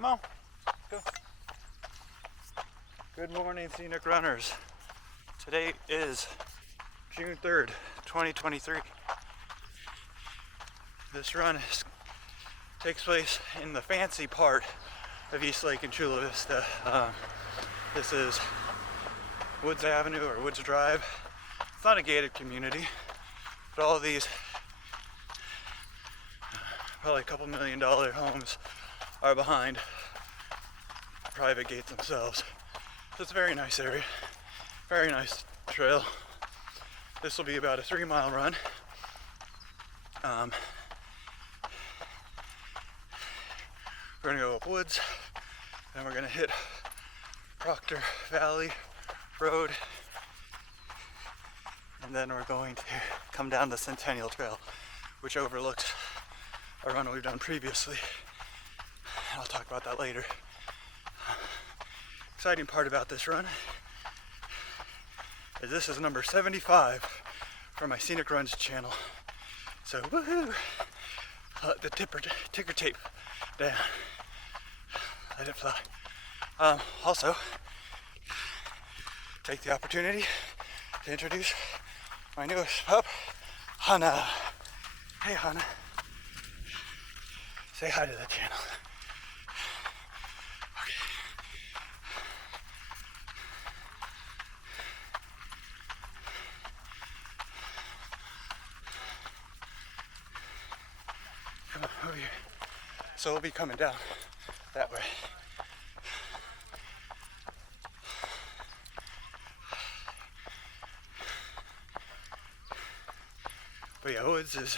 Come on, go. Good morning, Scenic Runners. Today is June 3rd, 2023. This run takes place in the fancy part of East Lake and Chula Vista. This is Woods Avenue or Woods Drive. It's not a gated community, but all of these probably a couple $1 million homes are behind private gates themselves. So it's a very nice area, very nice trail. This will be about a 3-mile run. We're gonna go up woods, and we're gonna hit Proctor Valley Road, and then we're going to come down the Centennial Trail, which overlooks a run we've done previously. I'll talk about that later. Exciting part about this run is this is number 75 for my Scenic Runs channel. So woohoo! Let the ticker tape down. Let it fly. Also, take the opportunity to introduce my newest pup, Hana. Hey Hana. Say hi to the channel. Okay. Come on, over here. So we'll be coming down that way. But yeah, Woods is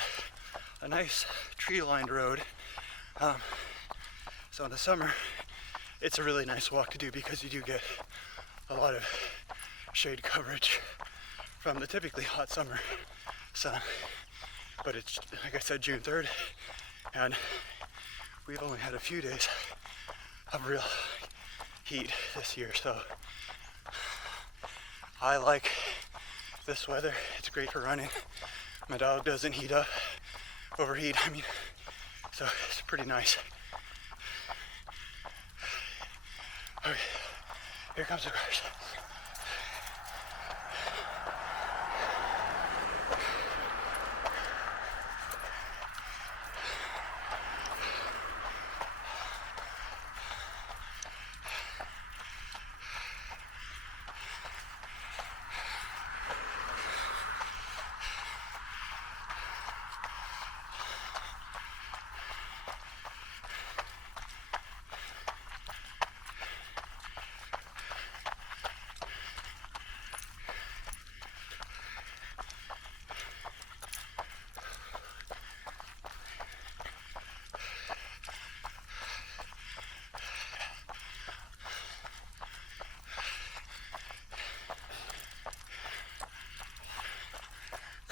a nice tree-lined road. So in the summer, it's a really nice walk to do because you do get a lot of shade coverage from the typically hot summer sun. But it's, like I said, June 3rd, and we've only had a few days of real heat this year, so I like this weather. It's great for running. My dog doesn't overheat, so it's pretty nice. Okay, here comes the cars.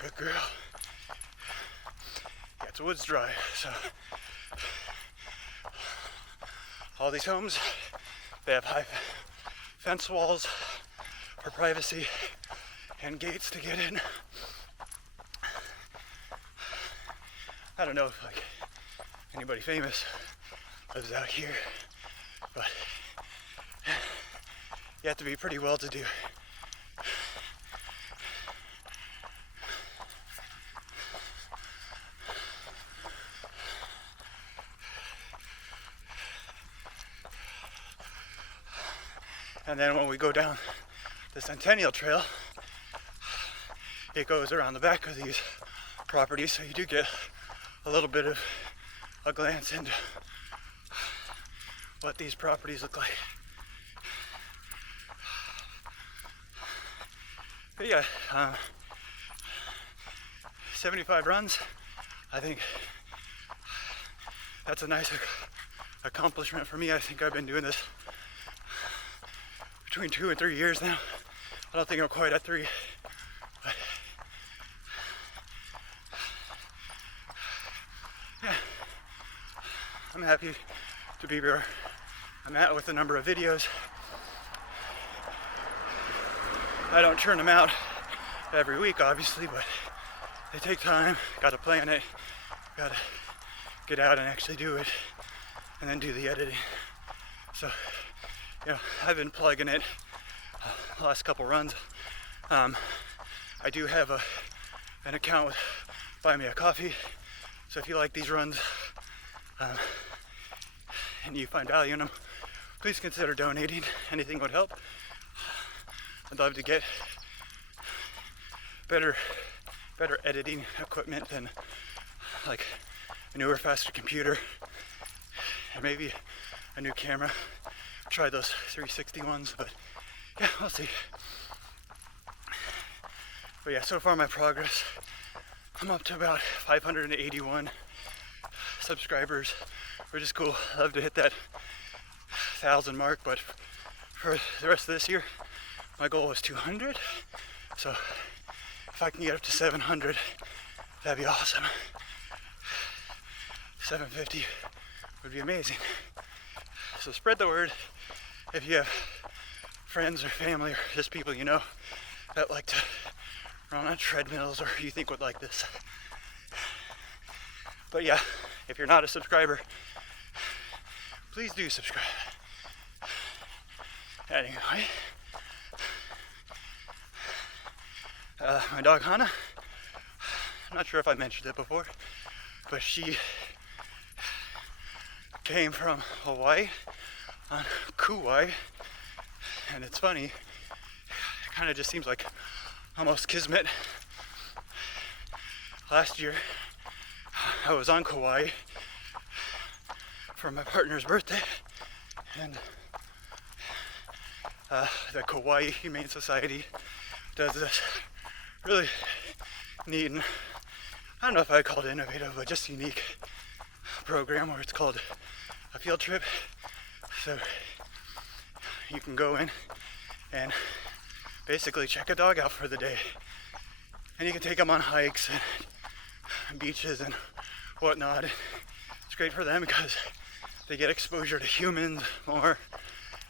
Good girl. Yeah, it's a woods drive, so all these homes, they have high fence walls for privacy and gates to get in. I don't know if anybody famous lives out here, but you have to be pretty well-to-do. And then when we go down the Centennial Trail, it goes around the back of these properties, so you do get a little bit of a glance into what these properties look like. But yeah, 75 runs, I think that's a nice accomplishment for me. I think I've been doing this between 2 and 3 years now. I don't think I'm quite at 3, but yeah, I'm happy to be where I'm at with the number of videos. I don't churn them out every week, obviously, but they take time. Got to plan it. Got to get out and actually do it, and then do the editing. So, I've been plugging it the last couple runs. I do have an account with Buy Me a Coffee. So if you like these runs and you find value in them, please consider donating. Anything would help. I'd love to get better editing equipment and like a newer, faster computer, and maybe a new camera. Try those 360 ones, but yeah, we'll see. But yeah, so far my progress, I'm up to about 581 subscribers, which is cool. I love to hit that 1,000 mark, but for the rest of this year, my goal was 200. So if I can get up to 700, that'd be awesome. 750 would be amazing. So spread the word if you have friends or family or just people you know that like to run on treadmills or you think would like this. But yeah, if you're not a subscriber, please do subscribe. Anyway, my dog Hana, I'm not sure if I mentioned it before, but she came from Hawaii on Kaua'i, and it's funny, it kind of just seems like almost kismet. Last year, I was on Kaua'i for my partner's birthday, and the Kaua'i Humane Society does this really neat, and I don't know if I'd call it innovative, but just unique program where it's called a field trip. So you can go in and basically check a dog out for the day, and you can take them on hikes and beaches and whatnot. It's great for them because they get exposure to humans more,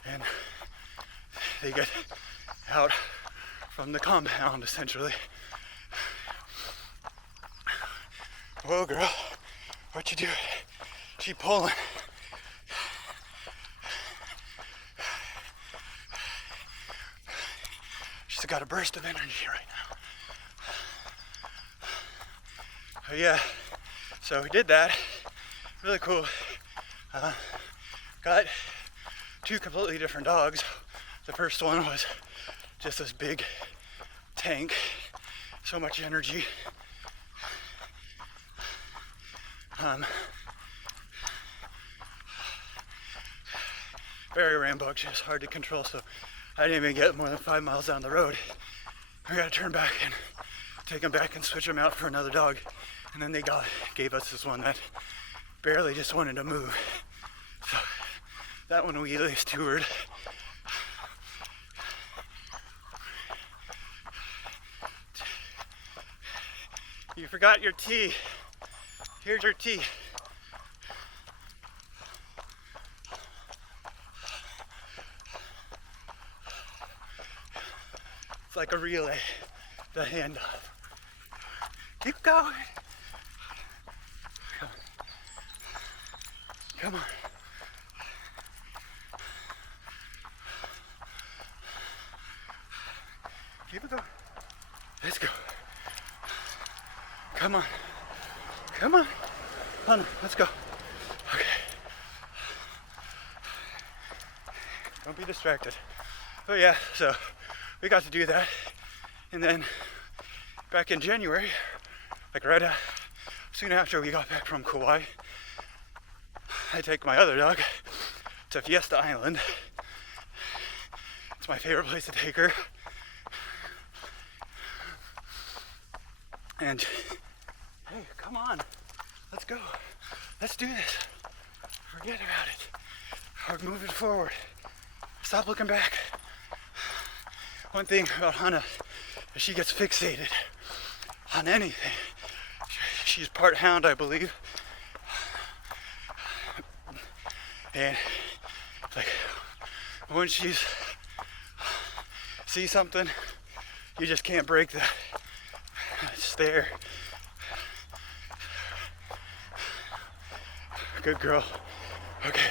and they get out from the compound essentially. Whoa, girl, what you doing? She pulling. She's got a burst of energy right now. Oh yeah, so we did that. Really cool. Got 2 completely different dogs. The first one was just this big tank, so much energy. Very rambunctious, hard to control, so I didn't even get more than 5 miles down the road. I gotta turn back and take them back and switch them out for another dog. And then they gave us this one that barely just wanted to move. So that one we at least toured. You forgot your tea. Here's your tea. It's like a relay, the handoff. Keep going. Come on. Keep it going. Let's go. Come on. Come on. Hana, let's go. Okay. Don't be distracted. Oh yeah, so we got to do that. And then back in January, like soon after we got back from Kaua'i, I take my other dog to Fiesta Island. It's my favorite place to take her. And hey, come on, let's go. Let's do this. Forget about it. We're moving forward. Stop looking back. One thing about Hana is she gets fixated on anything. She's part hound, I believe. And like when she's sees something, you just can't break that. It's there. Good girl. Okay.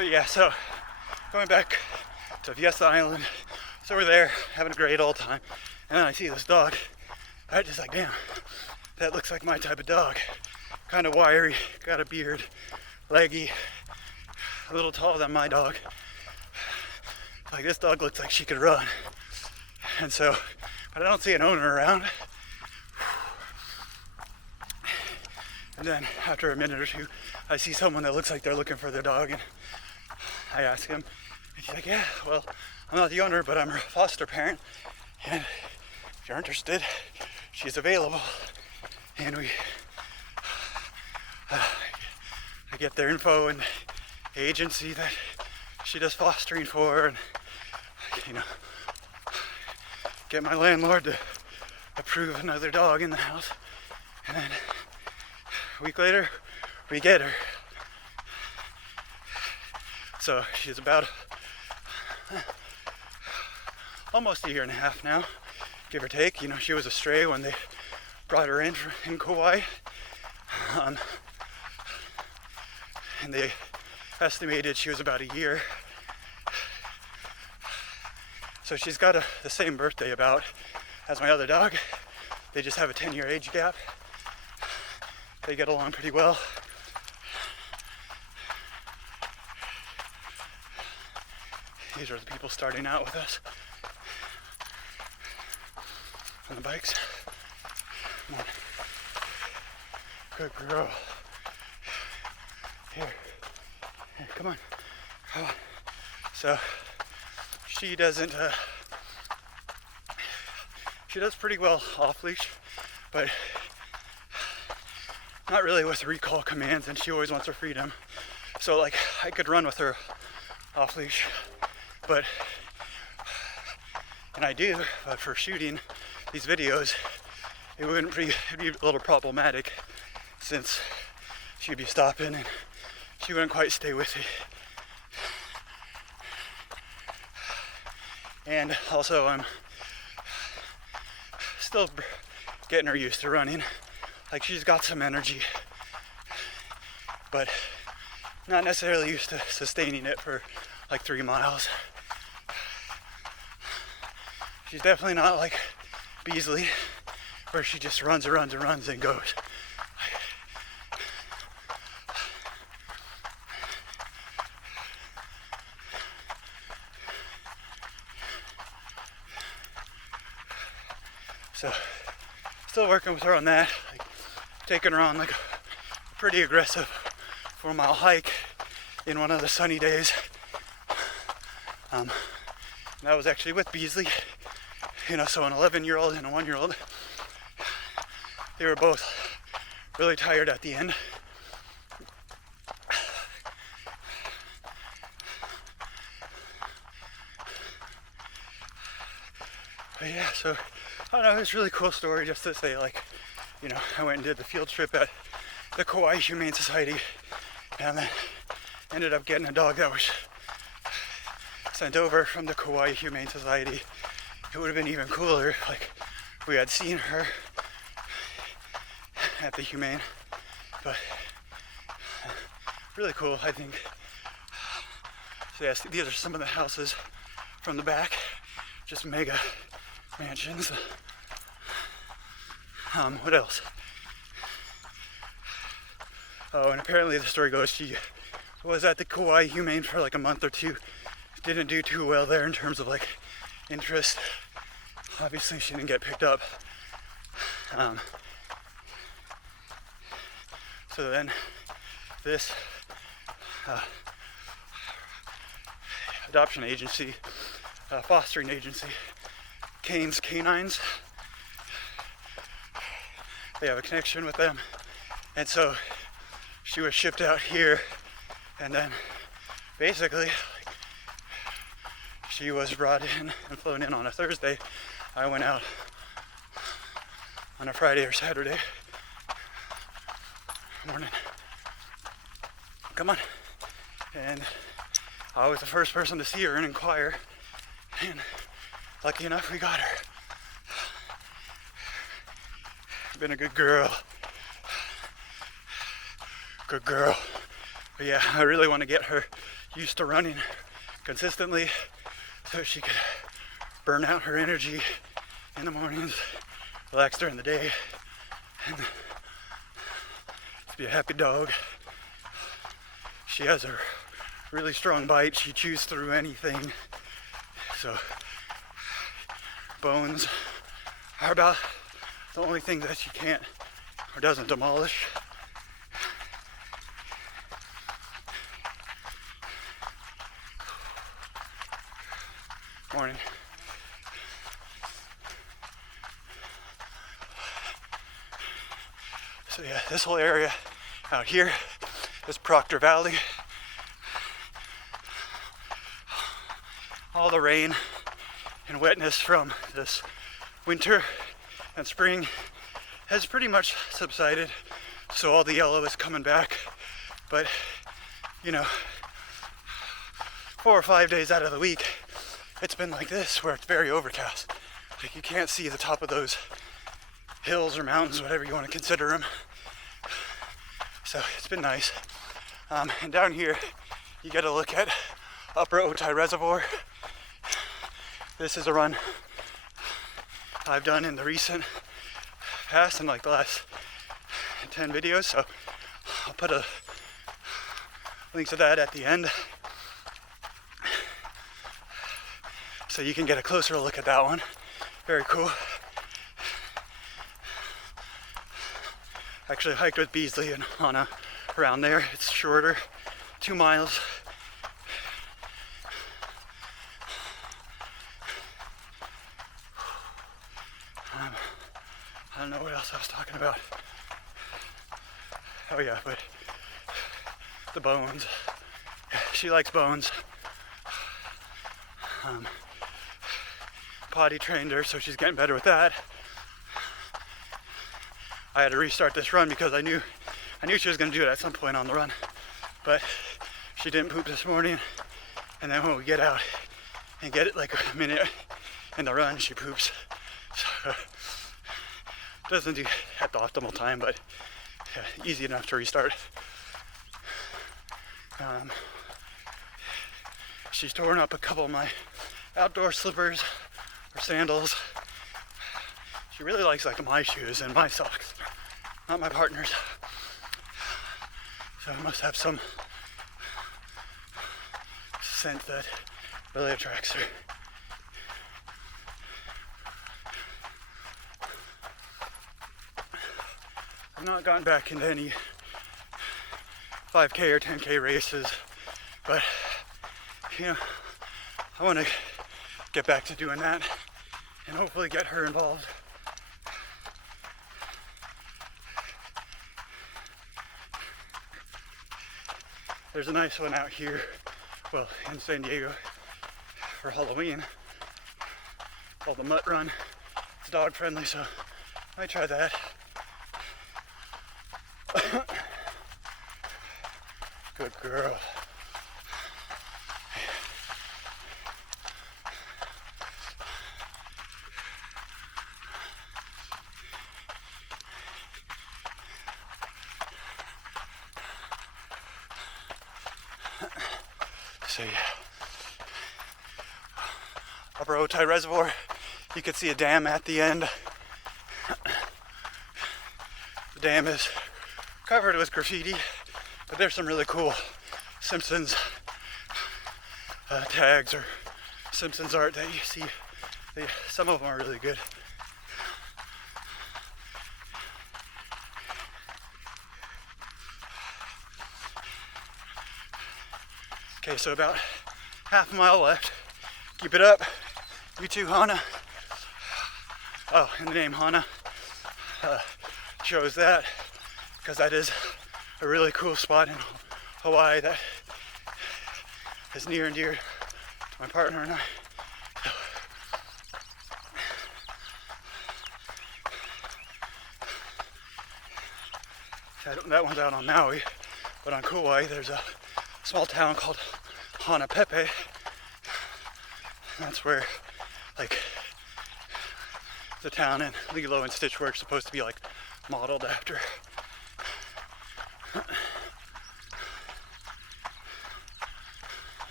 But yeah, so going back to Fiesta Island, so we're there having a great old time, and then I see this dog. I just like, damn, that looks like my type of dog. Kind of wiry, got a beard, leggy, a little taller than my dog. Like, this dog looks like she could run. And so, but I don't see an owner around. And then after a minute or two, I see someone that looks like they're looking for their dog, and I ask him, and he's like, yeah, well, I'm not the owner, but I'm her foster parent, and if you're interested, she's available. And I get their info and the agency that she does fostering for, and get my landlord to approve another dog in the house. And then a week later, we get her. So she's about almost a year and a half now, give or take. She was a stray when they brought her in Kaua'i. And they estimated she was about a year. So she's got the same birthday about as my other dog. They just have a 10-year age gap. They get along pretty well. These are the people starting out with us on the bikes. Come on. Good girl. Here, come on. So she doesn't, she does pretty well off leash, but not really with recall commands, and she always wants her freedom. So like, I could run with her off leash, and I do, but for shooting these videos, it'd be a little problematic, since she'd be stopping and she wouldn't quite stay with me. And also, I'm still getting her used to running. Like, she's got some energy, but not necessarily used to sustaining it for like 3 miles. She's definitely not like Beasley, where she just runs and goes. So, still working with her on that, like taking her on like a pretty aggressive 4-mile hike in one of the sunny days. That was actually with Beasley, so an 11-year-old and a 1-year-old. They were both really tired at the end. But yeah, so I don't know, it's a really cool story just to say, like, I went and did the field trip at the Kaua'i Humane Society, and then ended up getting a dog that was sent over from the Kaua'i Humane Society. It would have been even cooler if, like, we had seen her at the Humane, but really cool, I think. So yes, these are some of the houses from the back, just mega mansions. What else? Oh, and apparently the story goes she was at the Kaua'i Humane for like a month or two. Didn't do too well there in terms of like interest. Obviously she didn't get picked up. So then this adoption agency, fostering agency, Canes Canines, they have a connection with them, and so she was shipped out here, and then basically she was brought in and flown in on a Thursday. I went out on a Friday or Saturday morning. Come on. And I was the first person to see her and inquire, and lucky enough we got her. Been a good girl. Good girl. But yeah, I really want to get her used to running consistently so she could burn out her energy in the mornings, relax during the day, and be a happy dog. She has a really strong bite. She chews through anything. So bones are about the only thing that she can't or doesn't demolish. Morning. So yeah, this whole area out here is Proctor Valley. All the rain and wetness from this winter and spring has pretty much subsided, so all the yellow is coming back. But you know, 4 or 5 days out of the week it's been like this, where it's very overcast. Like you can't see the top of those hills or mountains, whatever you want to consider them. So it's been nice. And down here you get a look at Upper Otay Reservoir. This is a run I've done in the recent past, in like the last 10 videos, so I'll put a link to that at the end so you can get a closer look at that one. Very cool. Actually hiked with Beasley and Hana around there. It's shorter, 2 miles. I don't know what else I was talking about. Oh yeah, but the bones. She likes bones. Potty trained her, so she's getting better with that. I had to restart this run because I knew she was going to do it at some point on the run, but she didn't poop this morning. And then when we get out and get it like a minute in the run, she poops. So doesn't do at the optimal time, but yeah, easy enough to restart. She's torn up a couple of my outdoor slippers or sandals. She really likes like my shoes and my socks, not my partner's. So I must have some scent that really attracts her. I've not gotten back into any 5K or 10K races, but you know, I want to get back to doing that and hopefully get her involved. There's a nice one out here, well, in San Diego for Halloween, called the Mutt Run. It's dog friendly, so I might try that. Good girl. So yeah, Upper Otay Reservoir, you can see a dam at the end. The dam is covered with graffiti, but there's some really cool Simpsons tags or Simpsons art that you see. Some of them are really good. Okay, so about half a mile left. Keep it up. You too, Hana. Oh, and the name Hana shows that because that is a really cool spot in Hawaii that is near and dear to my partner and I. That one's out on Maui, but on Kaua'i there's a small town called Hana. That's where like the town and Lilo and Stitch were supposed to be like modeled after.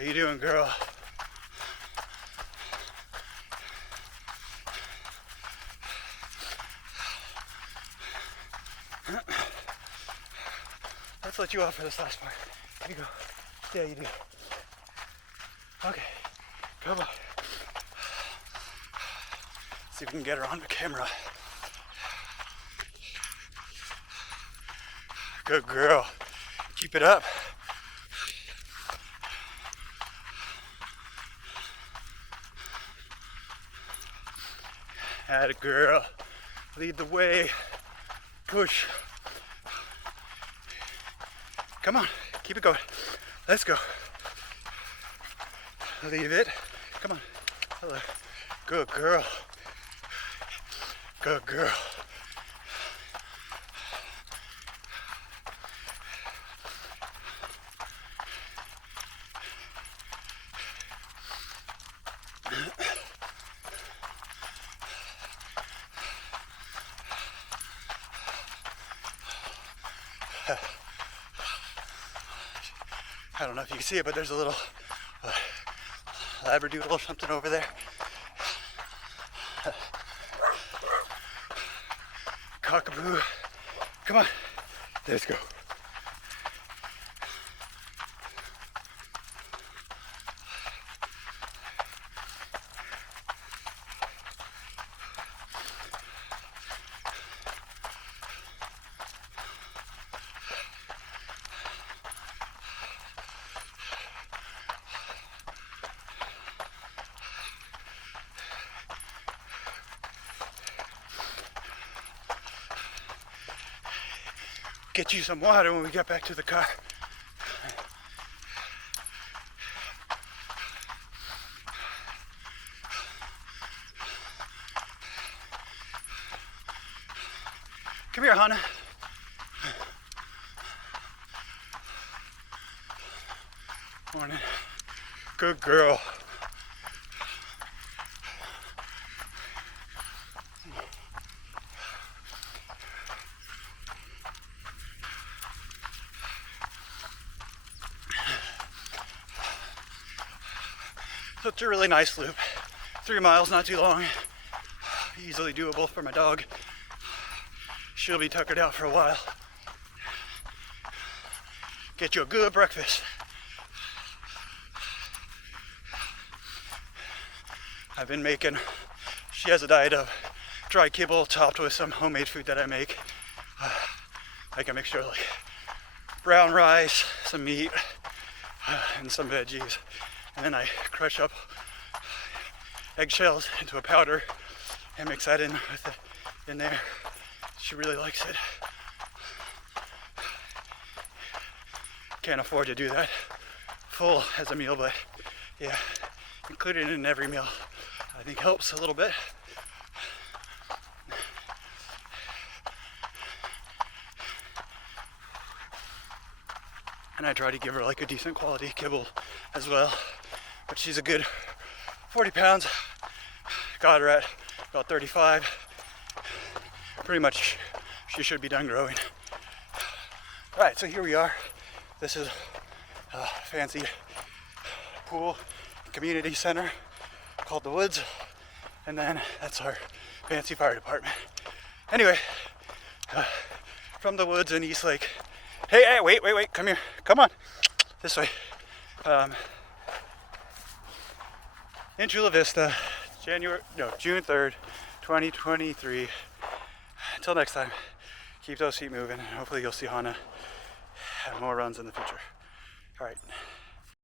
How you doing, girl? Let's let you off for this last part. Here you go. Yeah, you do. Okay, come on. See if we can get her on the camera. Good girl. Keep it up. Atta girl. Lead the way. Push. Come on. Keep it going. Let's go. Leave it. Come on. Hello. Good girl. Good girl. I don't know if you can see it, but there's a little labradoodle or something over there. Cockapoo. Come on. Let's go. Get you some water when we get back to the car. Come here, Hana. Morning. Good girl. So it's a really nice loop. 3 miles, not too long. Easily doable for my dog. She'll be tuckered out for a while. Get you a good breakfast. I've been making, she has a diet of dry kibble topped with some homemade food that I make. Like a mixture of like brown rice, some meat, and some veggies. And then I crush up eggshells into a powder and mix that in with it in there. She really likes it. Can't afford to do that full as a meal, but yeah, including it in every meal I think helps a little bit. And I try to give her like a decent quality kibble as well. But she's a good 40 pounds. Got her at about 35. Pretty much she should be done growing. All right, so here we are. This is a fancy pool community center called The Woods. And then that's our fancy fire department. Anyway, from The Woods in East Lake. Hey, wait, come here. Come on. This way. In Chula Vista, June 3rd, 2023. Until next time, keep those feet moving. Hopefully you'll see Hana have more runs in the future. All right.